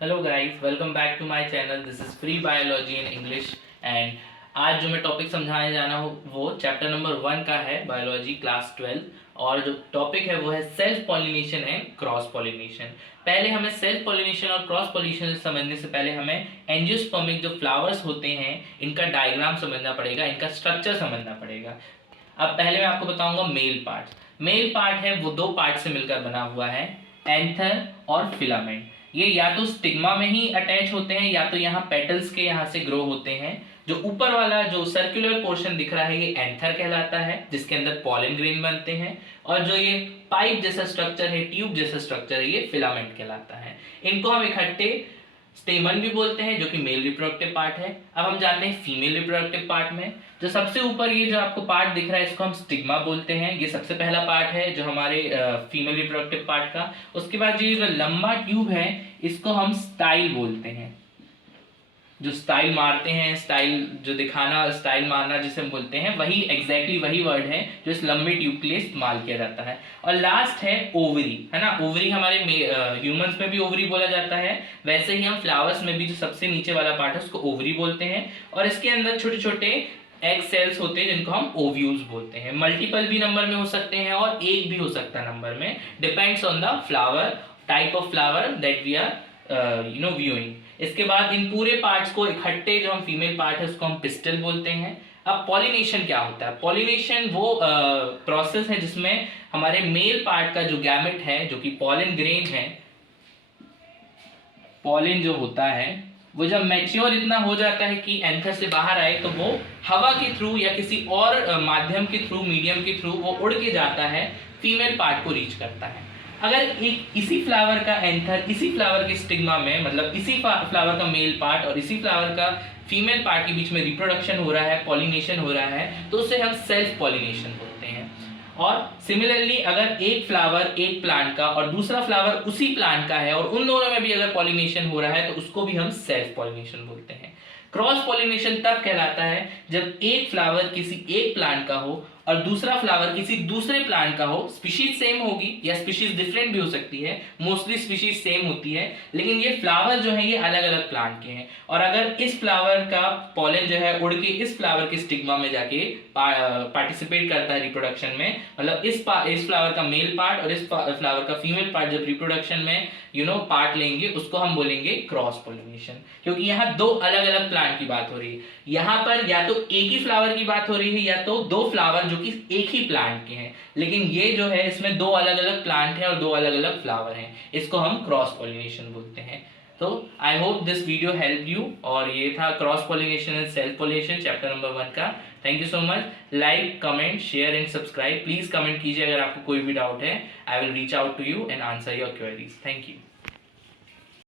Hello guys, welcome back to my channel. This is free biology in English and आज जो मैं topic समझाने जाना हूँ वो चैप्टर नंबर 1 का है, बायोलॉजी क्लास 12। और जो टॉपिक है वो है self pollination and cross pollination. पहले हमें सेल्फ पॉलिनेशन और क्रॉस पॉलिनेशन समझने से पहले हमें एंजियोस्पर्मिक जो फ्लावर्स होते हैं इनका डायग्राम समझना पड़ेगा, इनका स्ट्रक्चर समझना पड़ेगा। अब पहले मैं आपको बताऊंगा मेल पार्ट। मेल पार्ट है वो दो पार्ट से मिलकर बना हुआ है, एंथर और फिलामेंट। ये या तो स्टिग्मा में ही अटैच होते हैं या तो यहाँ पेटल्स के यहाँ से ग्रो होते हैं। जो ऊपर वाला जो सर्कुलर पोर्शन दिख रहा है ये एंथर कहलाता है, जिसके अंदर पॉलन ग्रेन बनते हैं। और जो ये पाइप जैसा स्ट्रक्चर है, ट्यूब जैसा स्ट्रक्चर है, ये फिलामेंट कहलाता है। इनको हम इकट्ठे स्टेमन भी बोलते हैं, जो कि मेल रिप्रोडक्टिव पार्ट है। अब हम जाते हैं फीमेल रिप्रोडक्टिव पार्ट में। जो सबसे ऊपर ये जो आपको पार्ट दिख रहा है इसको हम स्टिग्मा बोलते हैं। ये सबसे पहला पार्ट है जो हमारे फीमेल रिप्रोडक्टिव पार्ट का। उसके बाद ये जो लंबा ट्यूब है इसको हम स्टाइल बोलते हैं। जो स्टाइल मारते हैं, स्टाइल जो दिखाना, स्टाइल मारना जिसे हम बोलते हैं, वही एग्जैक्टली वही वर्ड है जो इस लंबे ट्यूब के लिए इस्तेमाल किया जाता है। और लास्ट है ओवरी, है ना। ओवरी हमारे ह्यूमंस में भी ओवरी बोला जाता है, वैसे ही हम फ्लावर्स में भी जो सबसे नीचे वाला पार्ट है उसको ओवरी बोलते हैं। और इसके अंदर छोटे छोटे एग सेल्स होते हैं जिनको हम ओव्यूल्स बोलते हैं। मल्टीपल भी नंबर में हो सकते हैं और एक भी हो सकता है नंबर में, depends on the flower, type of flower that we are viewing. इसके बाद इन पूरे पार्ट्स को इकट्ठे जो हम फीमेल पार्ट है उसको हम पिस्टल बोलते हैं। अब पॉलिनेशन क्या होता है? पॉलिनेशन वो प्रोसेस है जिसमें हमारे मेल पार्ट का जो गैमेट है, जो कि पॉलन ग्रेन है, पॉलन जो होता है वो जब मैच्योर इतना हो जाता है कि एंथर से बाहर आए तो वो हवा के थ्रू या किसी और माध्यम के थ्रू, मीडियम के थ्रू वो उड़ के जाता है, फीमेल पार्ट को रीच करता है। अगर एक इसी फ्लावर का एंथर इसी फ्लावर के स्टिग्मा में, मतलब इसी फ्लावर का मेल पार्ट और इसी फ्लावर का फीमेल पार्ट के बीच में रिप्रोडक्शन हो रहा है, पॉलिनेशन हो रहा है, तो उसे हम सेल्फ पॉलिनेशन बोलते हैं। और सिमिलरली अगर एक फ्लावर एक प्लांट का और दूसरा फ्लावर उसी प्लांट का है और उन दोनों में भी अगर पॉलिनेशन हो रहा है तो उसको भी हम सेल्फ पॉलिनेशन बोलते हैं। क्रॉस पॉलिनेशन तब कहलाता है जब एक फ्लावर किसी एक प्लांट का हो और दूसरा फ्लावर किसी दूसरे प्लांट का हो। स्पीशीज सेम होगी या स्पीशीज डिफरेंट भी हो सकती है, मोस्टली स्पीशीज सेम होती है, लेकिन ये फ्लावर जो है ये अलग अलग प्लांट के हैं। और अगर इस फ्लावर का पॉलन जो है उड़ के इस फ्लावर के स्टिग्मा में जाके पार्टिसिपेट करता है रिप्रोडक्शन में, मतलब इस फ्लावर का मेल पार्ट और इस फ्लावर का फीमेल पार्ट जब रिप्रोडक्शन में पार्ट लेंगे, उसको हम बोलेंगे क्रॉस पॉलिनेशन। क्योंकि यहाँ दो अलग अलग प्लांट की बात हो रही है। यहाँ पर या तो एक ही फ्लावर की बात हो रही है या तो दो फ्लावर जो कि एक ही प्लांट के हैं, लेकिन ये जो है इसमें दो अलग अलग प्लांट हैं और दो अलग अलग फ्लावर हैं। इसको हम क्रॉस पॉलिनेशन बोलते हैं। तो I hope this video help you. और ये था cross pollination and self pollination chapter number 1 का। Thank you so much. Like, comment, share and subscribe. Please comment कीजिए अगर आपको कोई भी डाउट है। I will reach out to you and answer your queries. Thank you.